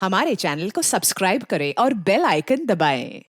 हमारे चैनल को सब्सक्राइब करें और बेल आइकन दबाएं।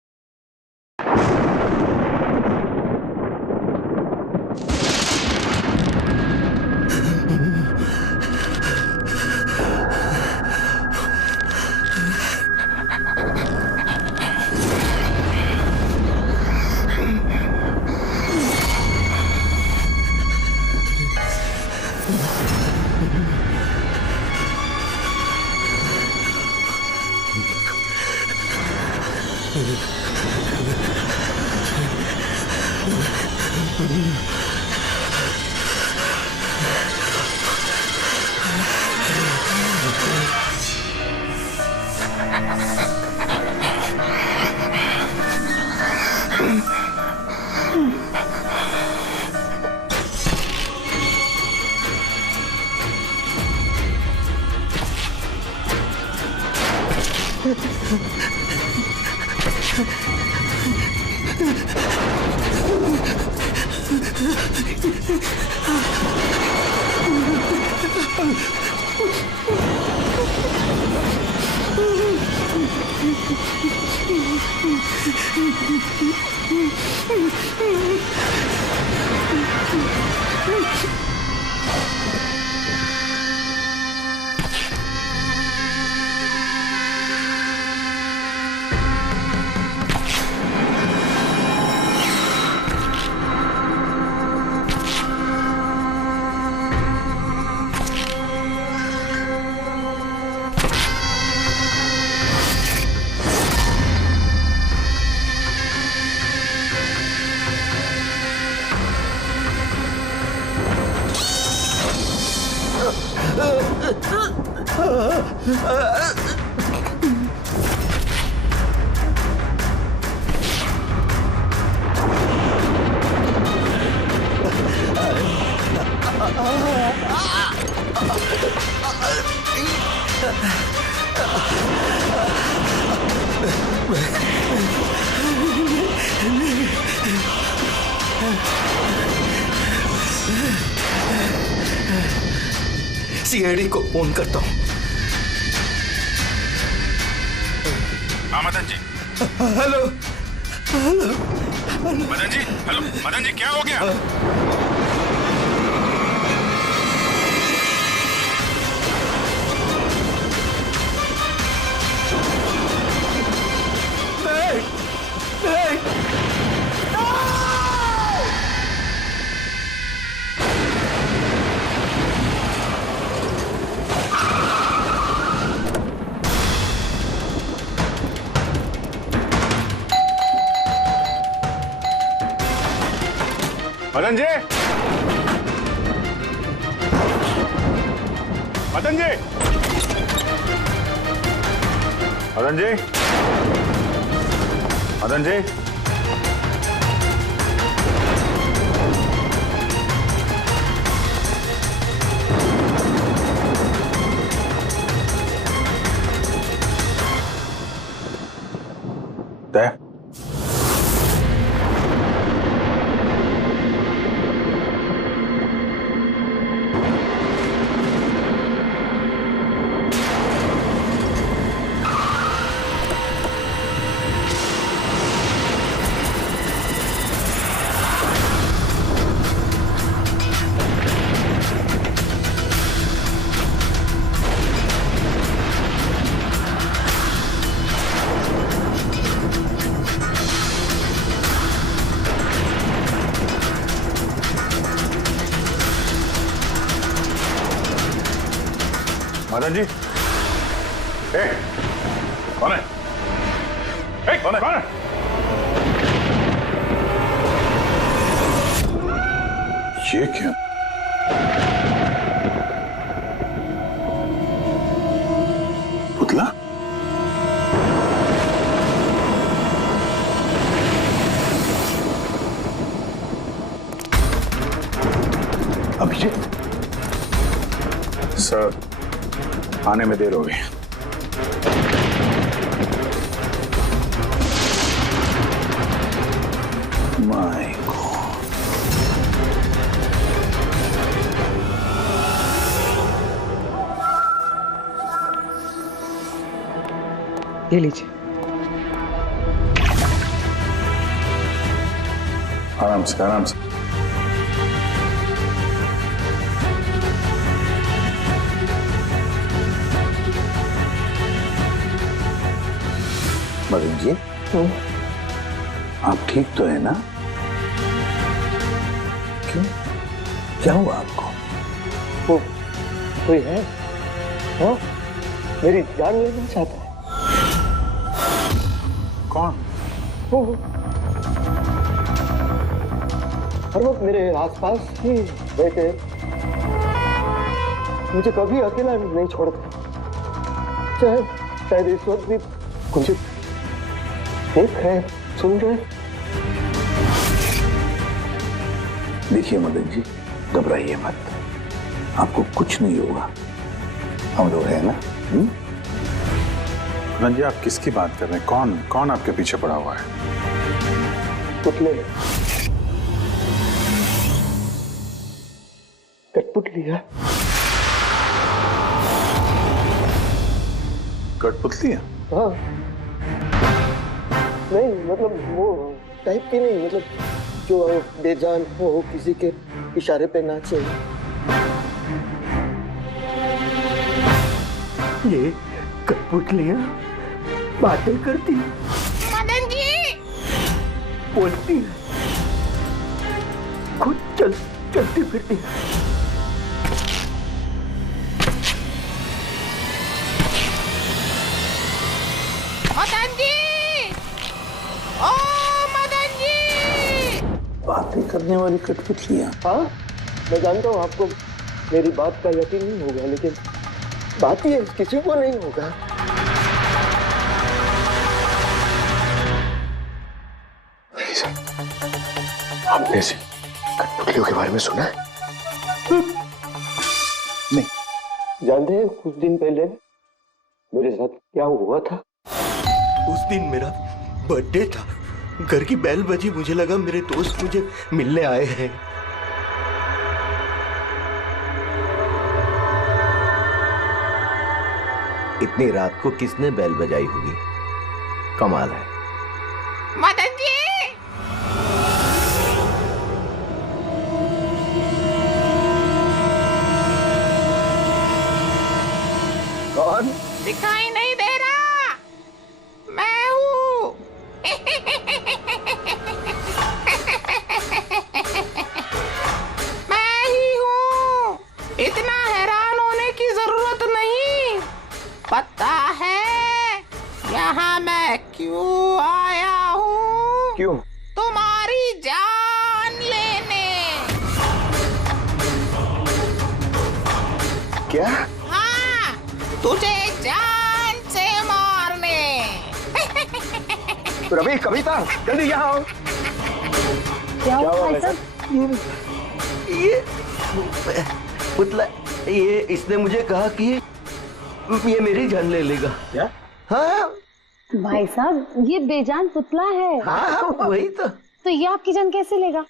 सीआईडी को फोन करता हूँ। हाँ Madan ji. Hello hello Madan ji, hello Madan ji, क्या हो गया? नहीं नहीं मदन जी, मदन जी, मदन जी, मदन जी, तय मदन जी, कौन है? कौन है? कौन है? ये क्या? पुतला? अभिजीत सर, आने में देर हो गई। My God. ये लीजिए। आराम से आराम से। मदन जी, आप ठीक तो है ना? क्यों, क्या हुआ आपको? वो कोई है? हाँ, मेरी जान लेना चाहता है। कौन? वो हर वक्त मेरे आसपास ही रहते, मुझे कभी अकेला नहीं छोड़ते। शायद इस वक्त भी मुझे देख रहे, सुन रहे। देखिए मदन जी, घबराइए मत, आपको कुछ नहीं होगा, हम लोग हैं ना। मदन जी, आप किसकी बात कर रहे हैं? कौन कौन आपके पीछे पड़ा हुआ है? पुतले, कठपुतली है। कठपुतली है? हाँ, नहीं मतलब वो टाइप की नहीं, मतलब जो बेजान हो, किसी के इशारे पे नाचे। ये कठपुतलियां बातें करती, मदन जी, बोलती, खुद चलती फिरती। मदन जी, ओ मदन जी। बातें करने वाली कठपुतलियां? हाँ, मैं जानता हूँ आपको मेरी बात का यकीन नहीं होगा, लेकिन बात ये किसी को नहीं होगा। आपने से कठपुतलियों के बारे में सुना है? नहीं। जानते हैं कुछ दिन पहले मेरे साथ क्या हुआ था? उस दिन मेरा बर्थडे था, घर की बेल बजी, मुझे लगा मेरे दोस्त मुझे मिलने आए हैं। इतनी रात को किसने बेल बजाई होगी? कमाल है। मदन जी, कौन? दिखाई नहीं दे रहा, मैं हूँ। मैं ही हूँ। इतना हैरान होने की जरूरत नहीं। पता है यहाँ मैं क्यों आया हूँ? क्यों? तुम्हारी जान लेने। क्या? हाँ, तुझे जान से मारने। रवि, कविता, जल्दी यहाँ आओ। क्या हुआ भाई साहब? ये पुतला, ये इसने मुझे कहा कि ये मेरी जान ले लेगा। क्या? हाँ भाई साहब, ये बेजान पुतला है। हाँ, वही तो ये आपकी जान कैसे लेगा?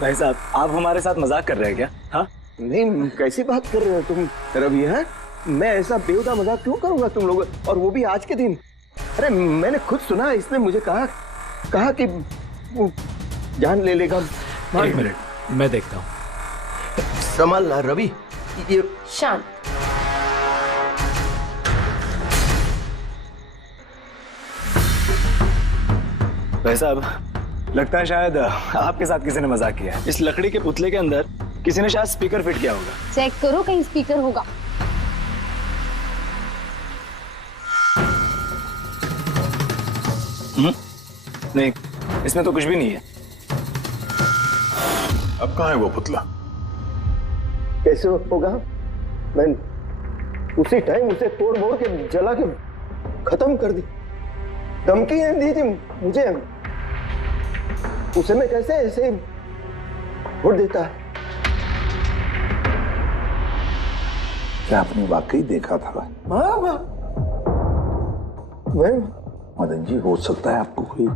भाई साहब, आप हमारे साथ मजाक कर रहे हैं क्या? हाँ, नहीं, कैसी बात कर रहे हो तुम रवि? है, मैं ऐसा बेहुदा मजाक क्यों करूंगा तुम लोग, और वो भी आज के दिन? अरे मैंने खुद सुना, इसने मुझे कहा कि वो जान ले लेगा। एक मिनट, मैं देखता हूँ। संभालना रवि। ये शांत। भाई साहब, लगता है शायद आपके साथ किसी ने मजाक किया है। इस लकड़ी के पुतले के अंदर किसी ने शायद स्पीकर फिट किया होगा। चेक करो, कहीं स्पीकर होगा। नहीं, इसमें तो कुछ भी नहीं है। अब कहाँ है वो पुतला? कैसे होगा? मैं उसी टाइम उसे तोड़ मोड़ के जला के खत्म कर दी। धमकी दी थी मुझे, उसे मैं कैसे ऐसे छोड़ देता है? क्या आपने वाकई देखा था? हाँ, मैं मदन जी, हो सकता है आपको कोई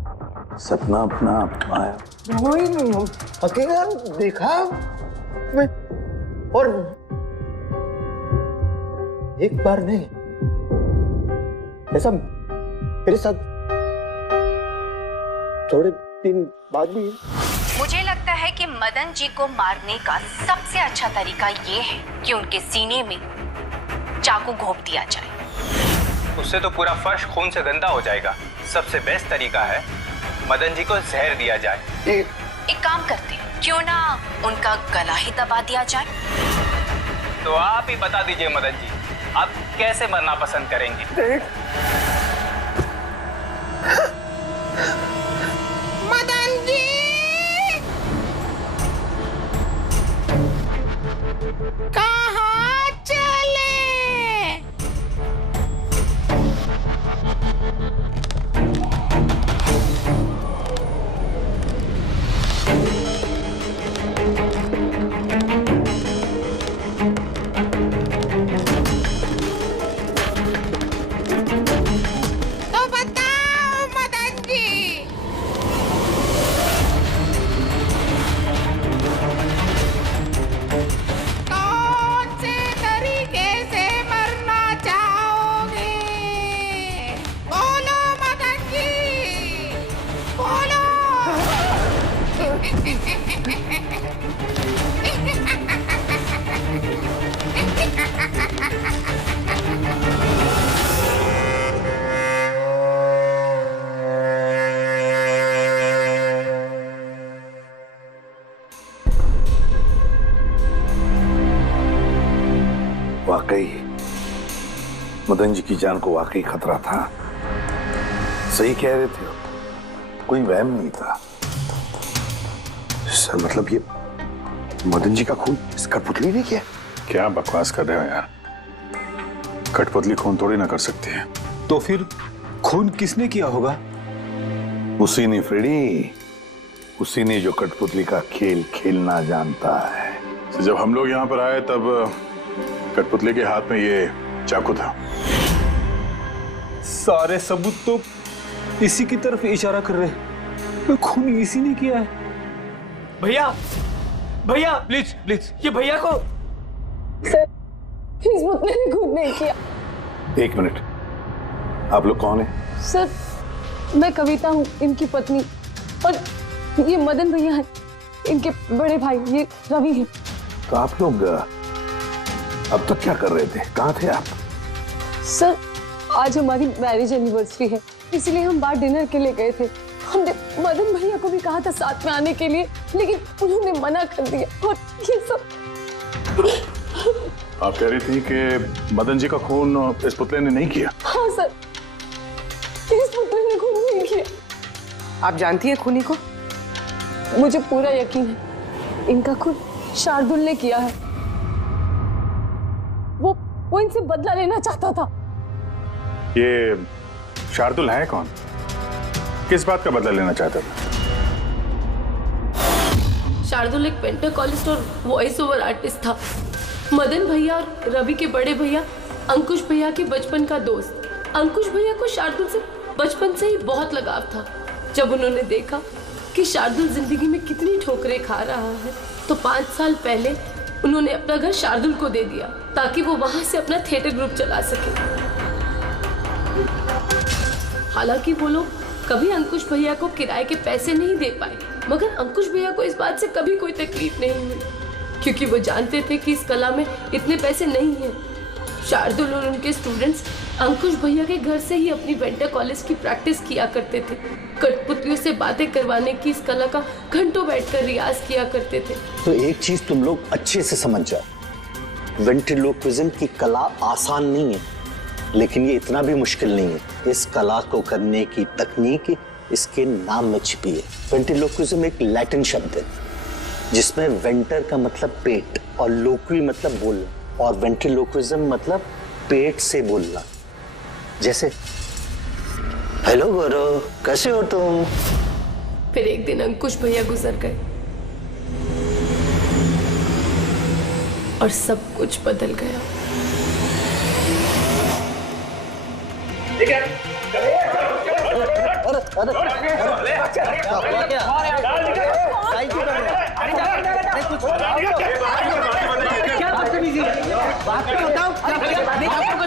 सपना अपना आया। वही अकेला देखा मैं, और एक बार नहीं, ऐसा मेरे साथ थोड़े दिन बाद भी है। मुझे लगता है कि मदन जी को मारने का सबसे अच्छा तरीका ये है कि उनके सीने में चाकू घोंप दिया जाए। उससे तो पूरा फर्श खून से गंदा हो जाएगा। सबसे बेस्ट तरीका है मदन जी को जहर दिया जाए। एक काम करते हैं, क्यों ना उनका गला ही दबा दिया जाए। तो आप ही बता दीजिए मदन जी, आप कैसे मरना पसंद करेंगे? मदन जी, कहाँ चले? तो बताओ मदन जी, कौन से तरीके से मरना चाहोगे? बोलो मदन जी, बोलो। वाकई मदन जी की जान को वाकई खतरा था। सही कह रहे थे, कोई वहम नहीं था। सर मतलब ये मदन जी का खून इस कठपुतली ने किया? क्या बकवास कर रहे हो यार? कठपुतली खून थोड़ी ना कर सकती है। तो फिर खून किसने किया होगा? उसी ने फ्रेडी, उसी ने जो कठपुतली का खेल खेलना जानता है। तो जब हम लोग यहाँ पर आए तब कठपुतली के हाथ में ये चाकू था। सारे सबूत तो इसी की तरफ इशारा कर रहे हैं। खून इसी ने किया है। भैया भैया प्लीज प्लीज, ये भैया को। सर, इस पुतले ने खून नहीं किया। एक मिनट, आप लोग कौन हैं? सर, मैं कविता हूँ, इनकी पत्नी, और ये मदन भैया हैं, इनके बड़े भाई, ये रवि हैं। तो आप लोग अब तक क्या कर रहे थे? कहाँ थे आप? सर, आज हमारी मैरिज एनिवर्सरी है, इसलिए हम बाहर डिनर के लिए गए थे। हमने मदन भैया को भी कहा था साथ में आने के लिए, लेकिन उन्होंने मना कर दिया। और ये सब आप कह रही थी कि मदन जी का खून इस पुतले ने नहीं किया? हाँ सर, इस पुतले ने खून नहीं किया। आप जानती हैं खूनी को? मुझे पूरा यकीन है, इनका खून शार्दुल ने किया है। वो इनसे बदला लेना चाहता था। ये शार्दुल है कौन? किस बात का बदला लेना चाहता था? शार्दुल एक पेंटाकोलिस्ट और वॉइस ओवर आर्टिस्ट था। मदन भैया और रवि के बड़े भैया अंकुश भैया के बचपन का दोस्त। अंकुश भैया को शार्दुल से बचपन से ही बहुत लगाव था। जब उन्होंने देखा कि शार्दुल जिंदगी में कितनी ठोकरें खा रहा है, तो 5 साल पहले उन्होंने अपना घर शार्दुल को दे दिया ताकि वो वहां से अपना थिएटर ग्रुप चला सके। हालांकि वो लोग कभी अंकुश भैया को किराए के पैसे नहीं दे पाए, मगर अंकुश भैया को इस बात से कभी कोई तकलीफ नहीं हुई, क्योंकि वो जानते थे कि इस कला में इतने पैसे नहीं हैं। शार्दुल और उनके स्टूडेंट्स अंकुश भैया के घर से ही अपनी वेंटर कॉलेज की प्रैक्टिस किया करते थे। कठपुतलियों से बातें करवाने की इस कला का घंटों बैठकर रियाज किया करते थे। तो एक चीज तुम लोग अच्छे से समझ जाओ, वेंट्रिलोक्विज्म की कला आसान नहीं है, लेकिन ये इतना भी मुश्किल नहीं है। इस कला को करने की तकनीक इसके नाम में छिपी है। वेंट्रिलोक्विज्म एक लैटिन शब्द है जिसमें वेंटर का मतलब पेट और लोक्वी मतलब बोलना, और वेंट्रिलोक्विज्म मतलब पेट से बोलना। जैसे हेलो गौरव, कैसे हो तुम? फिर एक दिन अंकुश भैया गुजर गए और सब कुछ बदल गया।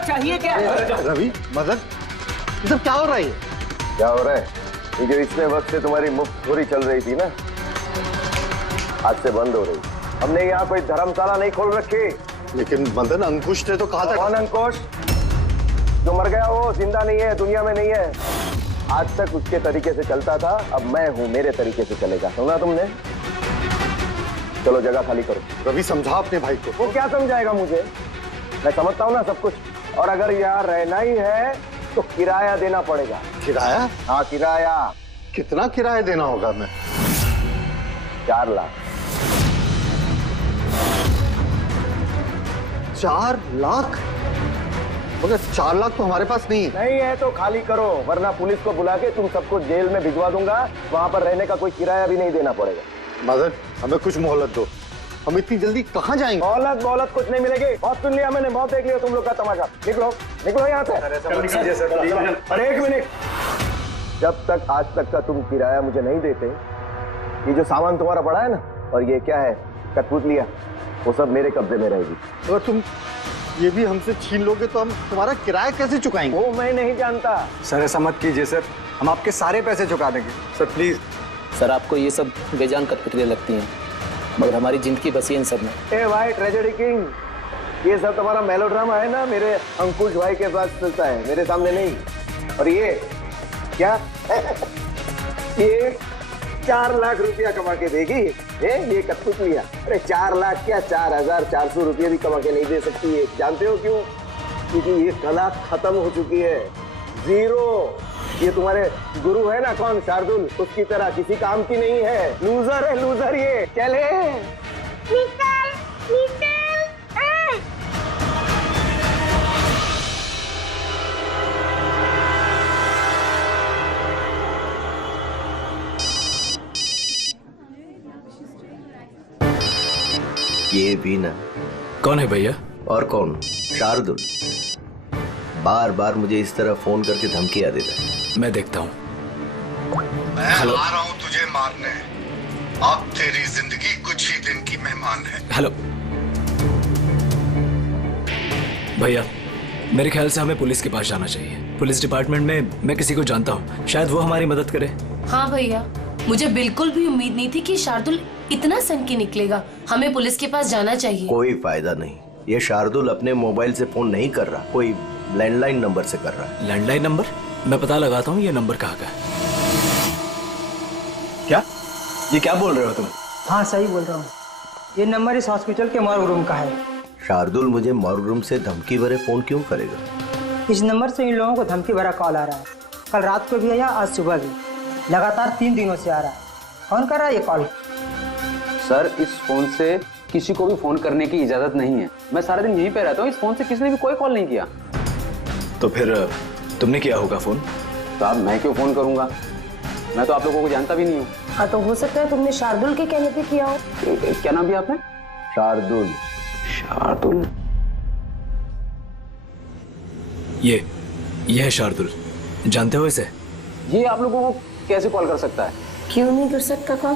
चाहिए क्या? रवि, मदन, ये सब क्या हो रहा है? क्या हो रहा है? ये जो इतने वक्त से तुम्हारी मुफ्त खोरी चल रही थी ना, आज से बंद हो रही। हमने यहाँ कोई धर्मशाला नहीं खोल रखी। लेकिन मदन, अंकुश ने तो कहा था। कौन अंकुश? जो मर गया वो जिंदा नहीं है, दुनिया में नहीं है। आज तक उसके तरीके से चलता था, अब मैं हूँ, मेरे तरीके से चलेगा। सुना तुमने? चलो जगह खाली करो। रवि, समझा अपने भाई को। वो क्या समझाएगा मुझे? मैं समझता हूँ ना सब कुछ। और अगर यहाँ रहना ही है तो किराया देना पड़ेगा। किराया? हाँ, किराया। कितना किराया देना होगा? मैं 4 लाख। 4 लाख? मगर 4 लाख तो हमारे पास नहीं है। नहीं है तो खाली करो, वरना पुलिस को बुला के तुम सबको जेल में भिजवा दूंगा। वहां पर रहने का कोई किराया भी नहीं देना पड़ेगा। मदन, हमें कुछ मोहलत दो। हम इतनी जल्दी कहाँ जाएंगे? मोहलत कुछ नहीं मिलेगी। बहुत सुन लिया मैंने, बहुत देख लिया तुम लोग का तमाशा। निकलो निकलो यहाँ से। अरे 1 मिनट, जब तक आज तक का तुम किराया मुझे नहीं देते, ये जो सामान तुम्हारा पड़ा है ना, और ये क्या है, कठपुतलियां, वो सब मेरे कब्जे में रहेगी। अगर तुम ये भी हमसे छीन लोगे तो हम तुम्हारा किराया कैसे चुकाएंगे? वो मैं नहीं जानता। सर ऐसा मत कीजिए सर, हम आपके सारे पैसे चुका देंगे सर, प्लीज। सर आपको ये सब बेजान कठपुतलियां लगती हैं, मगर हमारी जिंदगी बसी है इन सब में। ए भाई ट्रेजेडी किंग, ये सब तुम्हारा मेलोड्रामा है ना, मेरे अंकुश भाई के पास चलता है, मेरे सामने नहीं। और ये क्या ये 4 लाख रुपया कमा के देगी ये कठपुतलियां? अरे 4 लाख क्या, 4400 रुपये भी कमा के नहीं दे सकती है। जानते हो क्यों? क्योंकि ये कला खत्म हो चुकी है, जीरो। ये तुम्हारे गुरु है ना, कौन, शार्दुल, उसकी तरह किसी काम की नहीं है। लूजर है, लूजर ये। चले निकल निकल। ये भी ना। कौन है भैया? और कौन, शार्दुल। बार बार मुझे इस तरह फोन करके धमकियां देता है। मैं देखता हूँ। मैं आ रहा हूँ तुझे मारने। अब तेरी जिंदगी कुछ ही दिन की मेहमान है। हेलो भैया, मेरे ख्याल से हमें पुलिस के पास जाना चाहिए। पुलिस डिपार्टमेंट में मैं किसी को जानता हूँ, शायद वो हमारी मदद करे। हाँ भैया, मुझे बिल्कुल भी उम्मीद नहीं थी कि शार्दुल इतना सनकी निकलेगा। हमें पुलिस के पास जाना चाहिए। कोई फायदा नहीं, ये शार्दुल अपने मोबाइल से फोन नहीं कर रहा, कोई लैंडलाइन नंबर से कर रहा है। Landline number? मैं पता लगाता हूँ ये नंबर कहाँ का है। क्या? ये क्या बोल रहे हो तुम? हाँ सही बोल रहा हूँ, ये नंबर इस हॉस्पिटल के मॉर्ग रूम का है। शार्दुल मुझे मॉर्ग रूम से धमकी भरे फोन क्यों करेगा? इस नंबर से इन लोगों को धमकी भरा कॉल आ रहा है। कल रात को भी आया, आज सुबह भी, लगातार 3 दिनों से आ रहा है। कौन कर रहा है ये कॉल? सर इस फोन से किसी को भी फोन करने की इजाजत नहीं है। मैं सारा दिन यहीं पे रहता हूँ, इस फोन से किसी ने भी कोई कॉल नहीं किया। तो फिर तुमने किया होगा फोन? साहब मैं क्यों फोन करूंगा, मैं तो आप लोगों को जानता भी नहीं हूँ। हाँ तो हो सकता है तुमने शार्दुल के कहने पे किया हो। क्या नाम दिया आपने? शार्दुल। शार्दुल? ये है शार्दुल, जानते हो इसे? ये आप लोगों को कैसे कॉल कर सकता है? क्यों नहीं कर सकता कॉल?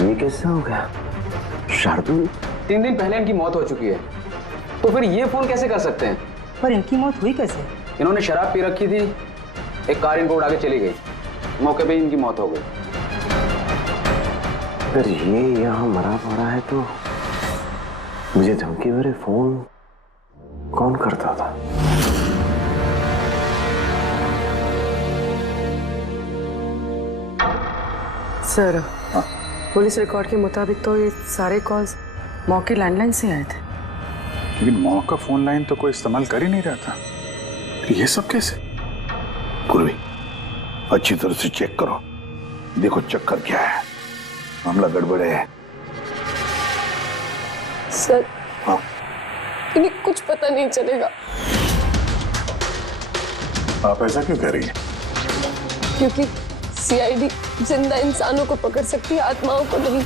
ये कैसे हो गया? शार्दुल 3 दिन पहले इनकी मौत हो चुकी है, तो फिर ये फोन कैसे कर सकते हैं? पर इनकी मौत हुई कैसे? इन्होंने शराब पी रखी थी, एक कार इनको उड़ा के चली गई, मौके पे इनकी मौत हो गई। अगर ये यहाँ मरा पड़ा है तो मुझे धमकी भरे फोन कौन करता था? सर पुलिस रिकॉर्ड के मुताबिक तो ये सारे कॉल्स मौके लैंडलाइन से आए थे। लेकिन मौ का फोन लाइन तो कोई इस्तेमाल कर ही नहीं रहा था, ये सब कैसे? कुर्मी, अच्छी तरह से चेक करो, देखो चक्कर क्या है, मामला गड़बड़ है। सर हाँ, इन्हें कुछ पता नहीं चलेगा। आप ऐसा क्यों कह रही हैं? क्योंकि सीआईडी जिंदा इंसानों को पकड़ सकती है, आत्माओं को नहीं।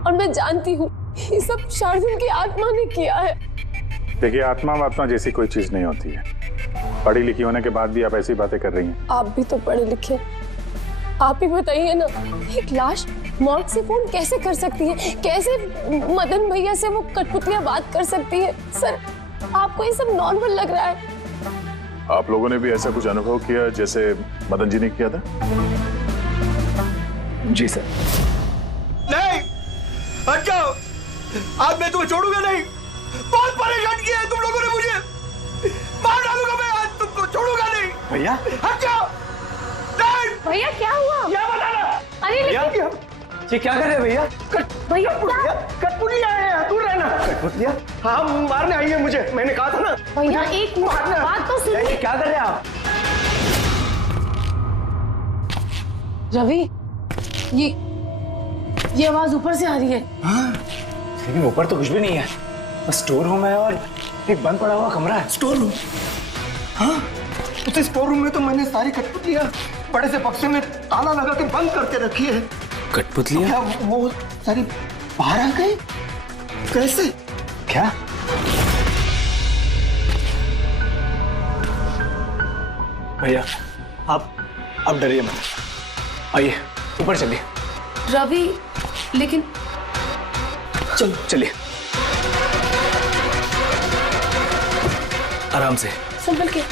और मैं जानती हूँ ये सब शार्दुल की आत्मा ने किया है। देखिए, आत्मा जैसी कोई चीज नहीं होती है। पढ़ी लिखी होने के बाद भी आप ऐसी बातें कर रही हैं। आप भी तो पढ़े लिखे, आप ही बताइए ना, एक लाश मॉर्ग से फोन कैसे कर सकती है? कैसे मदन भैया से वो कठपुतलियां बात कर सकती है? सर, आपको ये सब नॉर्मल लग रहा है? आप लोगों ने भी ऐसा कुछ अनुभव किया जैसे मदन जी ने किया था? जी सर। नहीं, हट जाओ। आज मैं तुम्हें छोड़ूंगा नहीं। बहुत परेशान किया है तुम लोगों ने मुझे। मार डालूंगा मैं, आज तुमको छोड़ूंगा नहीं। भैया हट जाओ। नहीं भैया क्या हुआ? क्या बताना? अरे भैया ये क्या कर रहे हैं भैया? भैया कठपुतलियां आए हैं, दूर रहना। कठपुतलियां? हाँ, मारने आई है मुझे, मैंने कहा था ना। भैया एक बात तो सुनिए। क्या कर रहे हैं आप? रवि, ये आवाज ऊपर से आ रही है। हाँ, लेकिन ऊपर तो कुछ भी नहीं है, बस स्टोर रूम है और एक बंद पड़ा हुआ कमरा है। Store room? हाँ, उस स्टोर रूम में तो मैंने सारी कठपुतलियां बड़े से बक्से में ताला लगा के बंद करके रखी है। कठपुतलियां? क्या वो सारी बाहर आ गई? कैसे? क्या? भैया आप डरिए मत, आइए ऊपर चलिए। रवि, लेकिन चलो चलिए, आराम से, संभल के।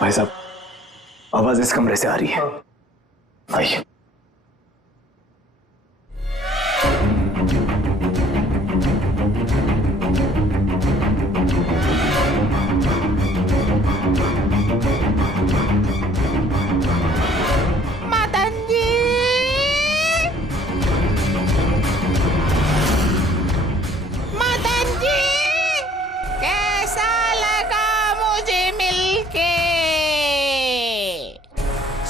भाई साहब, आवाज इस कमरे से आ रही है, आइए। मदन जी, मदन जी, कैसा लगा मुझे मिलके?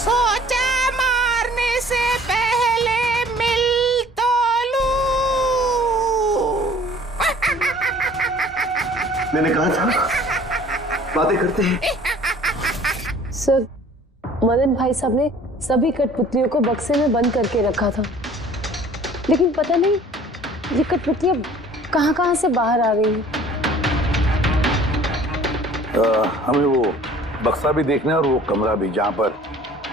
सोचा मारने से पहले मिल तो लूं। मैंने कहा था बातें करते हैं। सर, मदन भाई साहब ने सभी कठपुतलियों को बक्से में बंद करके रखा था, लेकिन पता नहीं ये कठपुतलियां कहां से बाहर आ रही हैं। हमें वो बक्सा भी देखना है और वो कमरा भी जहाँ पर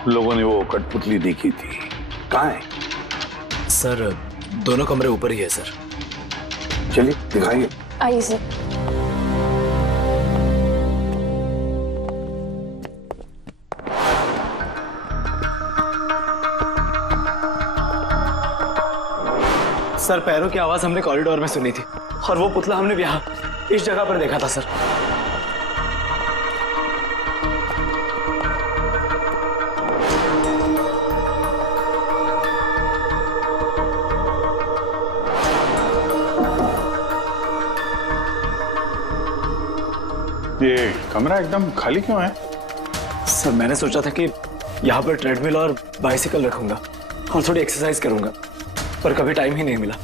लोगों ने वो कठपुतली देखी थी। कहाँ है? सर, दोनों कमरे ऊपर ही है सर। चलिए दिखाइए। आइए सर। सर, पैरों की आवाज हमने कॉरिडोर में सुनी थी और वो पुतला हमने भी यहाँ इस जगह पर देखा था सर। ये कमरा एकदम खाली क्यों है? सर, मैंने सोचा था कि यहाँ पर ट्रेडमिल और बाइसिकल रखूंगा और थोड़ी एक्सरसाइज करूंगा, पर कभी टाइम ही नहीं मिला।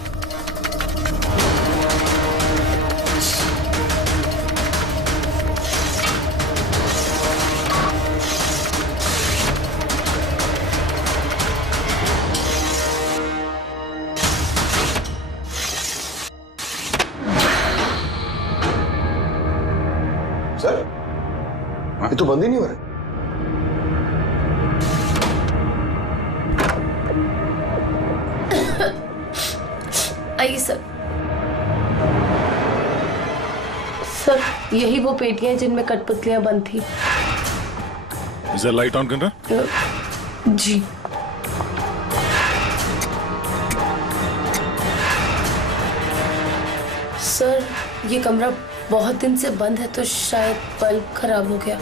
सर, ये तो बंद ही नहीं हो रहा। आइए सर। सर, यही वो पेटियां हैं जिनमें कठपुतलियां बंद थी। इधर लाइट ऑन करना। जी। सर, ये कमरा बहुत दिन से बंद है तो शायद बल्ब खराब हो गया।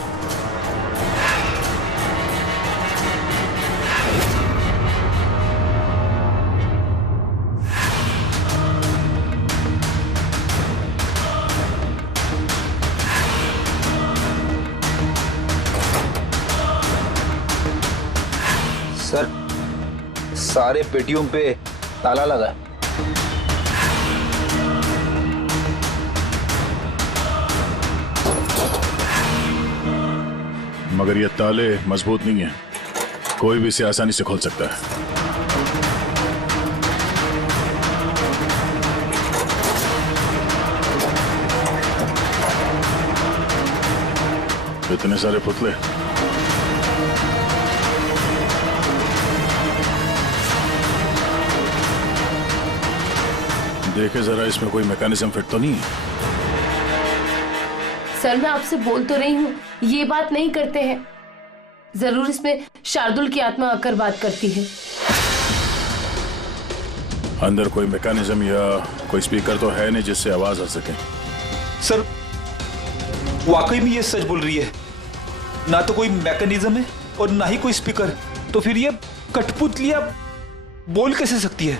सर, सारे पेटियों पे ताला लगा है। मगर ये ताले मजबूत नहीं है, कोई भी इसे आसानी से खोल सकता है। इतने सारे पुतले, देखे जरा इसमें कोई मैकेनिज्म फिट तो नहीं है। सर मैं आपसे बोल तो रही हूँ, ये बात नहीं करते हैं। जरूर इसमें शार्दुल की आत्मा आकर बात करती है। अंदर कोई मैकेनिज्म या कोई स्पीकर तो है नहीं जिससे आवाज आ सके। सर वाकई में ये सच बोल रही है, ना तो कोई मैकेनिज्म है और ना ही कोई स्पीकर, तो फिर ये कठपुतलियां बोल कैसे सकती है?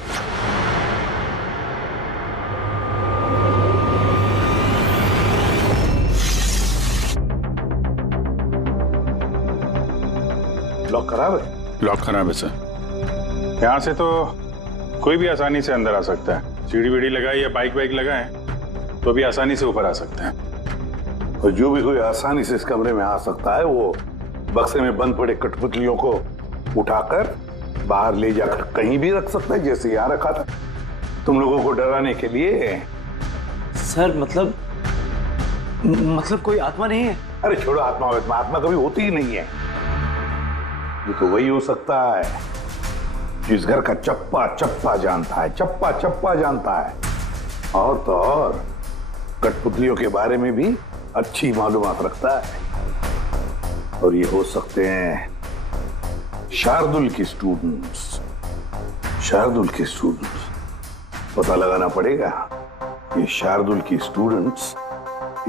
लॉक खराब है? लॉक खराब है सर। यहाँ से तो कोई भी आसानी से अंदर आ सकता है। सीढ़ी वीढ़ी लगाए या बाइक वाइक लगाए तो भी आसानी से ऊपर आ सकते हैं। और जो भी कोई आसानी से इस कमरे में आ सकता है वो बक्से में बंद पड़े कठपुतलियों को उठाकर बाहर ले जाकर कहीं भी रख सकता है, जैसे यहाँ रखा था तुम लोगों को डराने के लिए। सर मतलब कोई आत्मा नहीं है? अरे छोड़ो आत्मा, आत्मा कभी होती ही नहीं है। ये तो वही हो सकता है जिस घर का चप्पा चप्पा जानता है, चप्पा चप्पा जानता है। और तो और कठपुतलियों के बारे में भी अच्छी मालूमात रखता है। और ये हो सकते हैं शार्दुल की स्टूडेंट्स। शार्दुल के स्टूडेंट्स, पता लगाना पड़ेगा ये शार्दुल की स्टूडेंट्स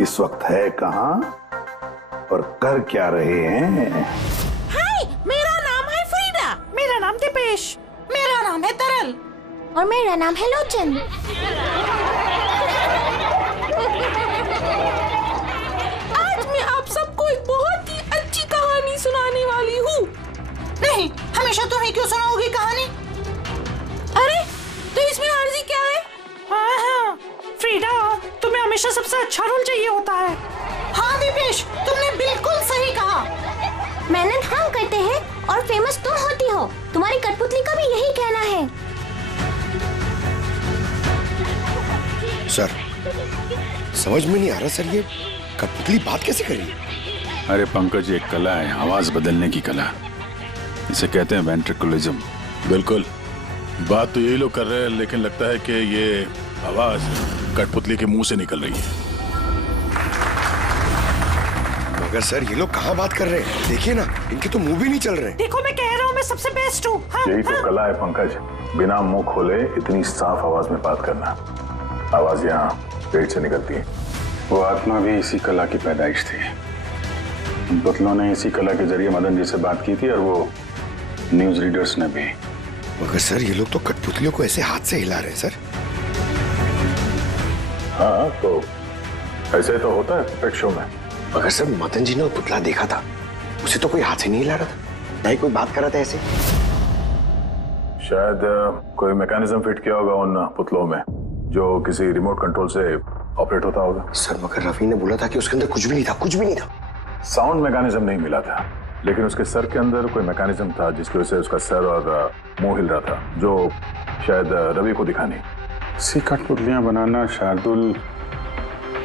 इस वक्त है कहां और कर क्या रहे हैं। मेरा नाम है फ्रीडा। मेरा नाम दीपेश। मेरा नाम है तरल। और मेरा नाम है लोचन। आज मैं आप सबको एक बहुत ही अच्छी कहानी सुनाने वाली हूँ। नहीं, हमेशा तुम ही क्यों सुनाओगी कहानी? अरे तो इसमें अर्जी क्या है? हाँ, फ्रीडा तुम्हें हमेशा सबसे अच्छा रोल चाहिए होता है। हाँ दीपेश, तुमने बिल्कुल सही कहा। मेहनत हम करते हैं और फेमस तुम होती हो। तुम्हारी कठपुतली का भी यही कहना है। सर समझ में नहीं आ रहा सर, ये कठपुतली बात कैसे कर रही है? अरे पंकज, एक कला है आवाज बदलने की कला। इसे कहते हैं वेंट्रिकुलिज्म। बिल्कुल, बात तो यही लोग कर रहे हैं, लेकिन लगता है कि ये आवाज कठपुतली के मुंह से निकल रही है। मगर सर ये लोग कहाँ बात कर रहे हैं? देखिए ना, इनके तो मुंह भी नहीं चल रहे। देखो मैं कह रहा हूँ मैं सबसे बेस्ट हूँ। यही तो कला है पंकज, बिना मुंह खोले इतनी साफ आवाज में बात करना। आवाज यहाँ पेट से निकलती है। वो आत्मा भी इसी कला की पैदाइश थी। उन पुतलों ने इसी कला के जरिए मदन जी से बात की थी और वो न्यूज रीडर्स ने भी। मगर सर ये लोग तो कठपुतलियों को ऐसे हाथ से हिला रहे हैं सर। हाँ तो ऐसे तो होता है परफेक्ट शो में। मगर सर मदन जी ने वो पुतला देखा था, उसे तो कोई हाथ से नहीं हिला रहा था, ना ही कोई बात कर रहा था ऐसे। शायद कोई मैकेनिज्म फिट किया होगा उन पुतलों में जो किसी रिमोट कंट्रोल से ऑपरेट होता होगा। सर मगर रवि ने बोला था कि उसके अंदर कुछ भी नहीं था, कुछ भी नहीं था। साउंड मैकेनिज्म नहीं मिला था, लेकिन उसके सर के अंदर कोई मैकेनिज्म था जिसकी वजह से उसका सर और मुंह हिल रहा था, जो शायद रवि को दिखानी। सी कठपुतलियां बनाना शार्दुल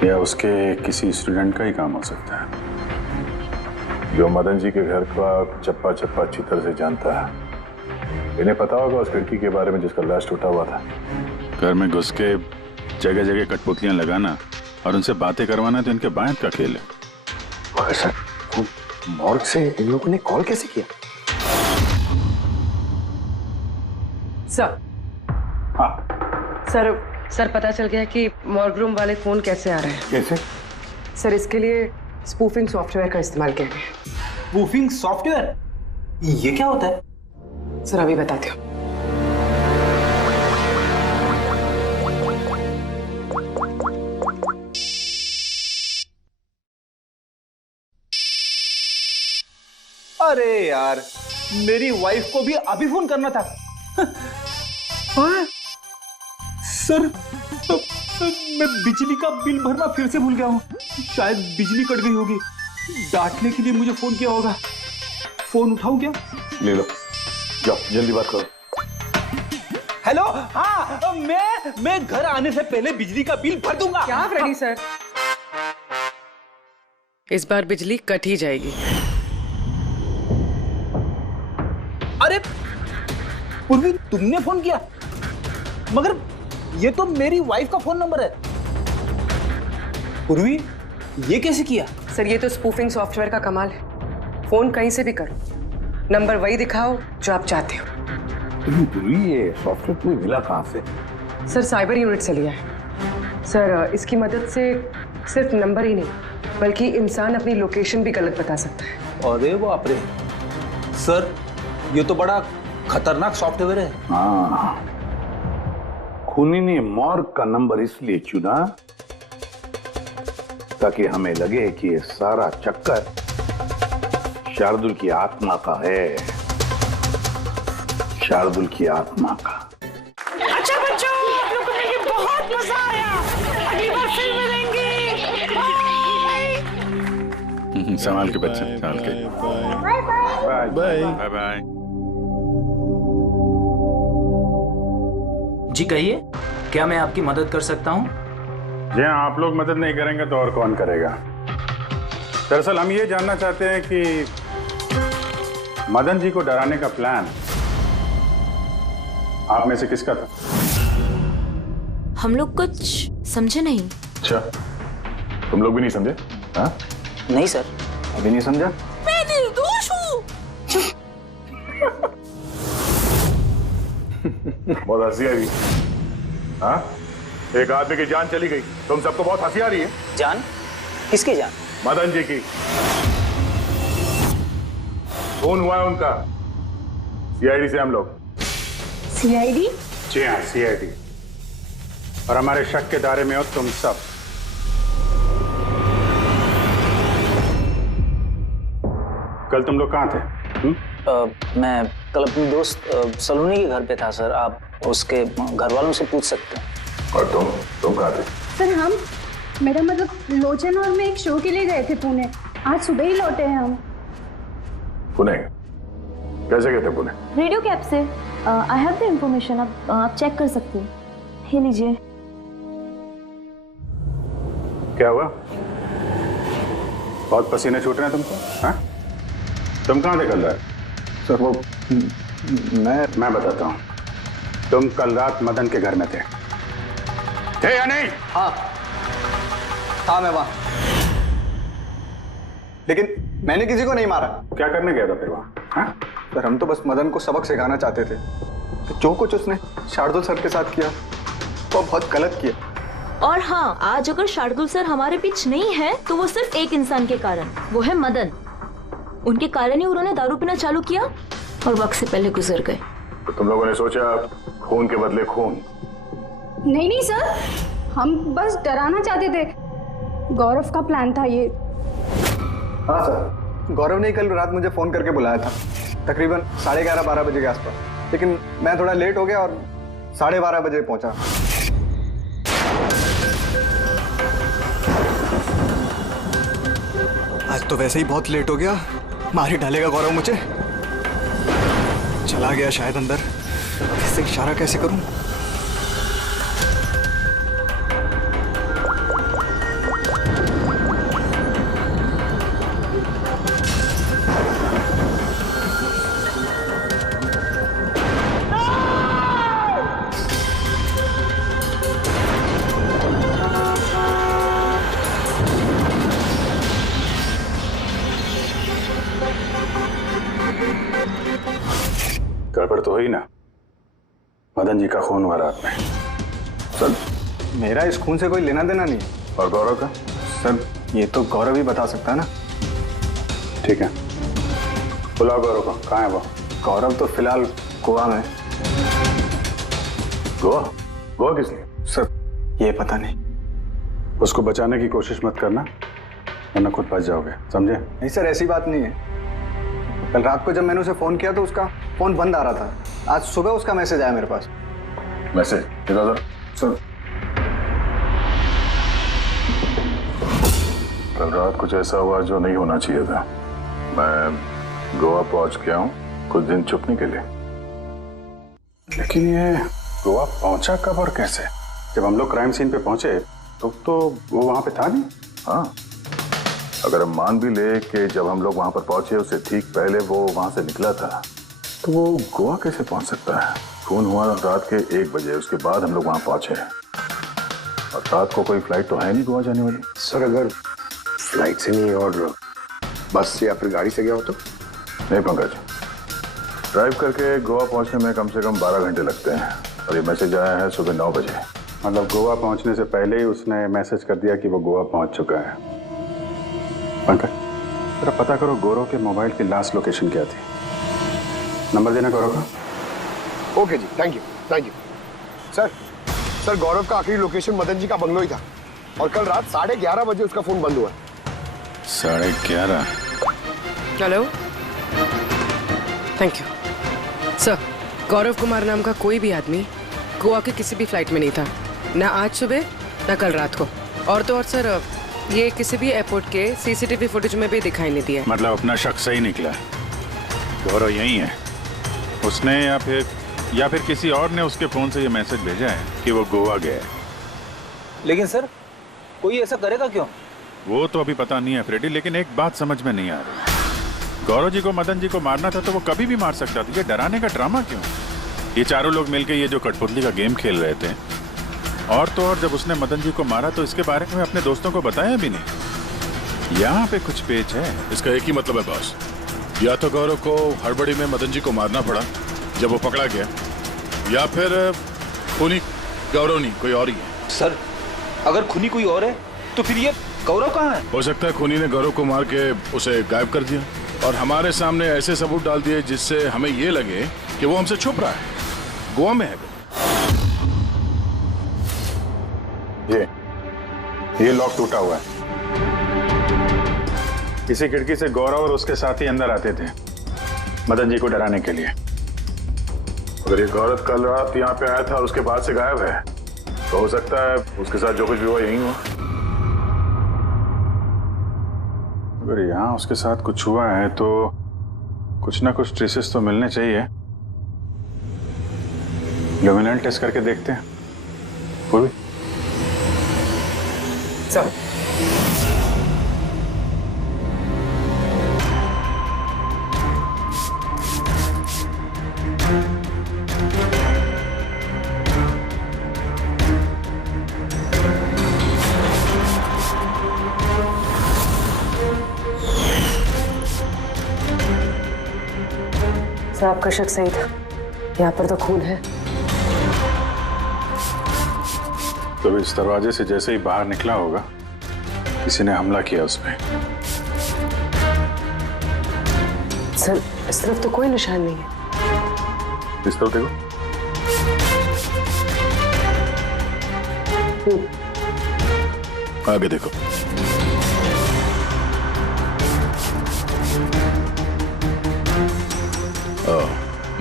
या उसके किसी स्टूडेंट का ही काम हो सकता है, जो मदन जी के घर का चप्पा चप्पा अच्छी तरह से जानता है। इन्हें पता होगा उस खिड़की के बारे में जिसका ग्लास टूटा हुआ था। घर में घुस के जगह जगह कठपुतलियां लगाना और उनसे बातें करवाना तो इनके बायत का खेल है। मगर सर मॉर्ग से इन लोगों ने कॉल कैसे किया? सर सर पता चल गया कि मॉर्ग रूम वाले फोन कैसे आ रहे हैं। कैसे? सर इसके लिए स्पूफिंग सॉफ्टवेयर का इस्तेमाल किया गया। Spoofing software? ये क्या होता है? सर अभी बताती हूँ। अरे यार, मेरी वाइफ को भी अभी फोन करना था। हाँ? सर मैं बिजली का बिल भरना फिर से भूल गया हूँ। शायद बिजली कट गई होगी। डांटने के लिए मुझे फोन किया होगा। फोन उठाऊं क्या? ले लो, जाओ जल्दी बात करो। हेलो, हाँ मैं घर आने से पहले बिजली का बिल भर दूंगा। क्या फ्रेडी सर, इस बार बिजली कट ही जाएगी। अरे पूर्वी, तुमने फोन किया? मगर ये तो मेरी वाइफ का फोन नंबर है। पूर्वी, ये कैसे किया? सर ये तो स्पूफिंग सॉफ्टवेयर का कमाल है। फोन कहीं से भी करो, नंबर वही दिखाओ जो आप चाहते हो। ये सॉफ्टवेयर तुम्हें मिला कहाँ से? सर साइबर यूनिट से लिया है। सर इसकी मदद से सिर्फ नंबर ही नहीं बल्कि इंसान अपनी लोकेशन भी गलत बता सकता है। अरे बाप रे, सर ये तो बड़ा खतरनाक सॉफ्टवेयर है। हाँ, खूनी ने मॉर्ग का नंबर इसलिए चुना ताकि हमें लगे कि ये सारा चक्कर शार्दुल की आत्मा का है, शार्दुल की आत्मा का। अच्छा बच्चों, आप लोगों को मिलके बहुत मजा आया। अगली बार फिर मिलेंगे। बाय। संभाल के बच्चे, संभाल के। Bye bye. Bye bye bye. जी कहिए, क्या मैं आपकी मदद कर सकता हूँ? जी हाँ, आप लोग मदद नहीं करेंगे तो और कौन करेगा? दरअसल हम ये जानना चाहते हैं कि मदन जी को डराने का प्लान आप में से किसका था? हम लोग कुछ समझे नहीं। अच्छा, तुम लोग भी नहीं समझे? हाँ? नहीं सर, अभी नहीं समझा? मैं निर्दोष हूँ। बहुत हंसी आ रही। हाँ? एक आदमी की जान चली गई, तुम सबको बहुत हंसी आ रही है। जान? किसकी जान? मदन जी की। खून हुआ है उनका सीआईडी से हम लोग। सीआईडी? जी हाँ, सीआईडी। और हमारे शक के दायरे में हो तुम सब। कल तुम लोग कहाँ थे? मैं कल अपने दोस्त सलोनी के घर पे था सर। आप उसके घर वालों से पूछ सकते हैं। और तुम कहाँ थे? सर हम, मेरा मतलब लोचन और मैं एक शो के लिए गए थे पुणे। आज सुबह ही लौटे हैं हम। पुणे? कैसे गए थे पुणे? रेडियो कैब से। आई हैव द इंफॉर्मेशन, आप चेक कर सकते हैं। ये लीजिए। क्या हुआ? बहुत पसीने छूट रहे हैं तुमको? हाँ? तुम कहाँ थे कल रात? सर वो मैं बताता हूँ। तुम कल रात मदन के घर में थे या नहीं? हाँ मैं वहां, लेकिन मैंने किसी को नहीं मारा। क्या करने गया था फिर वहां? हाँ? सर हम तो बस मदन को सबक सिखाना चाहते थे। तो जो कुछ उसने शार्दुल सर के साथ किया वो बहुत गलत किया। और हाँ, आज अगर शार्दुल सर हमारे बीच नहीं है तो वो सिर्फ एक इंसान के कारण, वो है मदन। उनके कारण ही उन्होंने दारू पीना चालू किया और वक्त से पहले गुजर गए। तो तुम लोगों ने सोचा खून के बदले खून? नहीं सर, हम बस डराना चाहते थे। गौरव का प्लान था ये। हाँ सर, गौरव ने कल रात मुझे फोन करके बुलाया था तकरीबन 11:30-12 बजे के आसपास, लेकिन मैं थोड़ा लेट हो गया और 12:30 बजे पहुंचा। आज तो वैसे ही बहुत लेट हो गया, मार ही डालेगा गौरव मुझे। चला गया शायद अंदर, इससे इशारा कैसे करूं? गड़बड़ तो हुई ना? मदन जी का खून हुआ रात में। सर मेरा इस खून से कोई लेना देना नहीं। और गौरव का? सर ये तो गौरव ही बता सकता है ना। ठीक है, बुलाओ गौरव को। कहाँ है वो? गौरव तो फिलहाल गोवा में। गोवा? गोवा किस लिए? सर ये पता नहीं। उसको बचाने की कोशिश मत करना वरना खुद बच जाओगे, समझे? नहीं सर, ऐसी बात नहीं है। कल रात को जब मैंने उसे फोन किया तो उसका फोन बंद आ रहा था। आज सुबह उसका मैसेज आया मेरे पास। मैसेज? सुन, कल रात कुछ ऐसा हुआ जो नहीं होना चाहिए था। मैं गोवा पहुंच गया हूँ कुछ दिन छुपने के लिए। लेकिन ये गोवा पहुंचा कब और कैसे? जब हम लोग क्राइम सीन पे पहुंचे तो वो वहां पे था नहीं। हाँ, अगर हम मान भी ले कि जब हम लोग वहां पर पहुंचे उससे ठीक पहले वो वहां से निकला था, तो वो गोवा कैसे पहुंच सकता है? खून हुआ रात के 1 बजे, उसके बाद हम लोग वहां पहुंचे और रात को कोई फ्लाइट तो है नहीं गोवा जाने वाली। सर अगर फ्लाइट से नहीं और बस से या फिर गाड़ी से गया हो तो? नहीं पंकज, ड्राइव करके गोवा पहुंचने में कम से कम 12 घंटे लगते हैं और ये मैसेज आया है सुबह 9 बजे। मतलब गोवा पहुंचने से पहले ही उसने मैसेज कर दिया कि वो गोवा पहुंच चुका है। पंकज, जरा पता करो गौरव के मोबाइल की लास्ट लोकेशन क्या थी। नंबर देना गौरव का। ओके जी, थैंक यू। सर गौरव का आखिरी लोकेशन मदन जी का बंगलो ही था और कल रात 11:30 बजे उसका फोन बंद हुआ। 11:30? Hello, thank you sir. Gaurav Kumar नाम का कोई भी आदमी गोवा के किसी भी फ्लाइट में नहीं था, ना आज सुबह ना कल रात को। और तो और सर, ये किसी भी एयरपोर्ट के सीसीटीवी फुटेज में भी दिखाई नहीं दिया। मतलब अपना शक सही निकला, गौरव यही है उसने या फिर किसी और ने उसके फोन से ये मैसेज भेजा है कि वो गोवा गया है। लेकिन सर, कोई ऐसा करेगा क्यों? वो तो अभी पता नहीं है फ्रेडी, लेकिन एक बात समझ में नहीं आ रही। गौरव जी को मदन जी को मारना था तो वो कभी भी मार सकता था, ये डराने का ड्रामा क्यों? ये चारों लोग मिलकर ये जो कठपुतली का गेम खेल रहे थे, और तो और जब उसने मदन जी को मारा तो इसके बारे में अपने दोस्तों को बताया भी नहीं। यहाँ पे कुछ पेच है। इसका एक ही मतलब है बॉस, या तो गौरव को हड़बड़ी में मदन जी को मारना पड़ा जब वो पकड़ा गया, या फिर खूनी गौरव नहीं कोई और ही है। सर, अगर खूनी कोई और है तो फिर ये गौरव कहाँ है? हो सकता है खूनी ने गौरव को मार के उसे गायब कर दिया और हमारे सामने ऐसे सबूत डाल दिए जिससे हमें ये लगे कि वो हमसे छुप रहा है, गोवा में है। ये लॉक टूटा हुआ है। इसी खिड़की से गौरव और उसके साथी अंदर आते थे मदन जी को डराने के लिए। अगर ये गौरव कल रात यहाँ पे आया था और उसके बाद से गायब है तो हो सकता है उसके साथ जो कुछ भी हुआ यही हुआ। अगर यहाँ उसके साथ कुछ हुआ है तो कुछ ना कुछ ट्रेसेस तो मिलने चाहिए। लुमिनल टेस्ट करके देखते हैं। पूर्वी सर, आपका शक सही था, यहाँ पर तो खून है। तो इस दरवाजे से जैसे ही बाहर निकला होगा किसी ने हमला किया उस पे। सर, इस तरफ तो कोई निशान नहीं है। इस तरफ देखो। आगे देखो।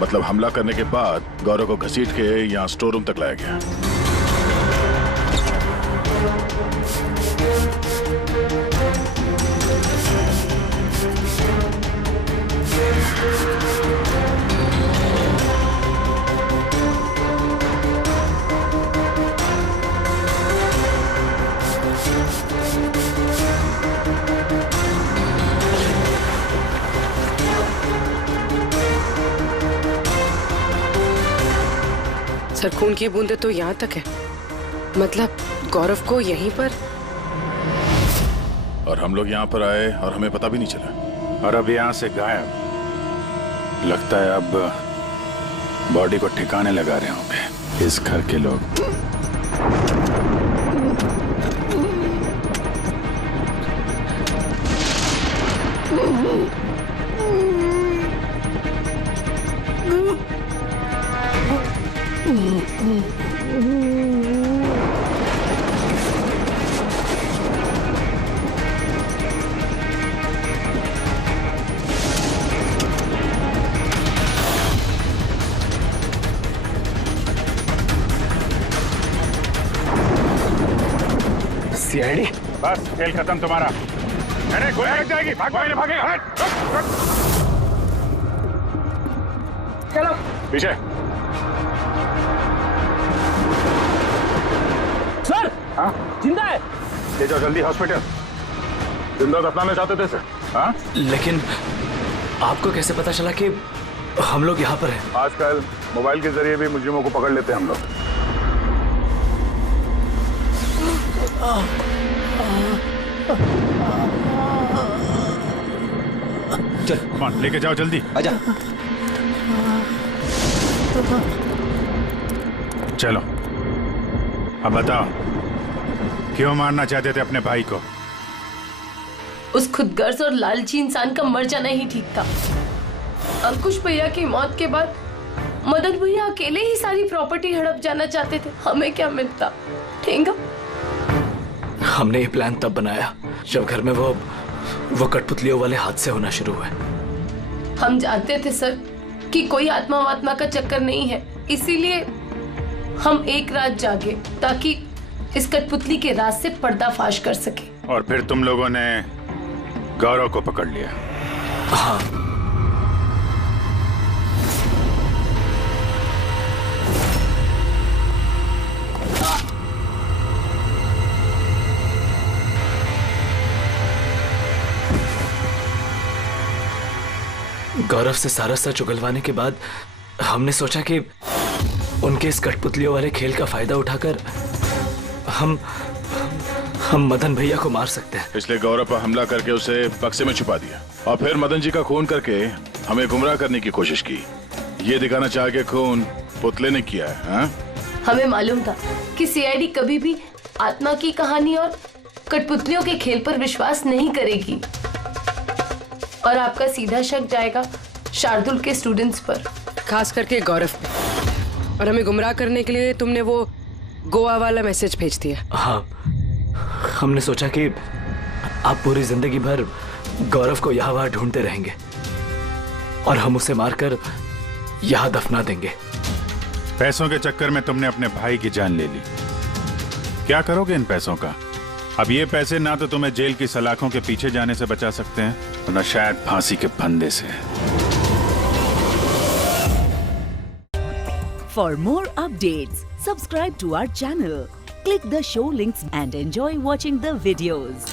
मतलब हमला करने के बाद गौरव को घसीट के यहाँ स्टोर रूम तक लाया गया। सर, खून की बूंदें तो यहाँ तक है, मतलब गौरव को यहीं पर। और हम लोग यहाँ पर आए और हमें पता भी नहीं चला। और अब यहाँ से गायब। लगता है अब बॉडी को ठिकाने लगा रहे होंगे इस घर के लोग। बस खेल खत्म तुम्हारा। अरे गोली लग जाएगी, भागेगा। हट। चलो पीछे। सर हाँ जिंदा है। ले जाओ जल्दी हॉस्पिटल। जिंदा दफनाना चाहते थे सर। हाँ लेकिन आपको कैसे पता चला कि हम लोग यहाँ पर हैं? आजकल मोबाइल के जरिए भी मुजरिमों को पकड़ लेते हैं हम लोग। चल कमान, लेके जाओ जल्दी। आजा। चलो अब बताओ क्यों मारना चाहते थे अपने भाई को? उस खुदगर्ज और लालची इंसान का मर जाना ही ठीक था। अंकुश भैया की मौत के बाद मदन भैया अकेले ही सारी प्रॉपर्टी हड़प जाना चाहते थे। हमें क्या मिलता? ठेंगा। हमने ये प्लान तब बनाया जब घर में वो कठपुतलियों वाले हादसे होना शुरू हुए। हम जानते थे सर कि कोई आत्मा वात्मा का चक्कर नहीं है, इसीलिए हम एक रात जागे ताकि इस कठपुतली के राज से पर्दाफाश कर सके। और फिर तुम लोगों ने गौरव को पकड़ लिया? हाँ। गौरव से सारा सच उगलवाने के बाद हमने सोचा कि उनके इस कठपुतलियों वाले खेल का फायदा उठाकर हम मदन भैया को मार सकते हैं। इसलिए गौरव पर हमला करके उसे बक्से में छुपा दिया और फिर मदन जी का खून करके हमें गुमराह करने की कोशिश की। ये दिखाना चाह के खून पुतले ने किया है। हाँ? हमें मालूम था कि सीआईडी कभी भी आत्मा की कहानी और कठपुतलियों के खेल पर विश्वास नहीं करेगी और आपका सीधा शक जाएगा शार्दुल के स्टूडेंट्स पर, खास करके गौरव पे। और हमें गुमराह करने के लिए तुमने वो गोवा वाला मैसेज भेज दिया। हाँ, हमने सोचा कि आप पूरी जिंदगी भर गौरव को यहाँ वहां ढूंढते रहेंगे और हम उसे मारकर यहाँ दफना देंगे। पैसों के चक्कर में तुमने अपने भाई की जान ले ली। क्या करोगे इन पैसों का? अब ये पैसे ना तो तुम्हें जेल की सलाखों के पीछे जाने से बचा सकते हैं और ना शायद फांसी के फंदे से। For more updates, subscribe to our channel, click the show links and enjoy watching the videos.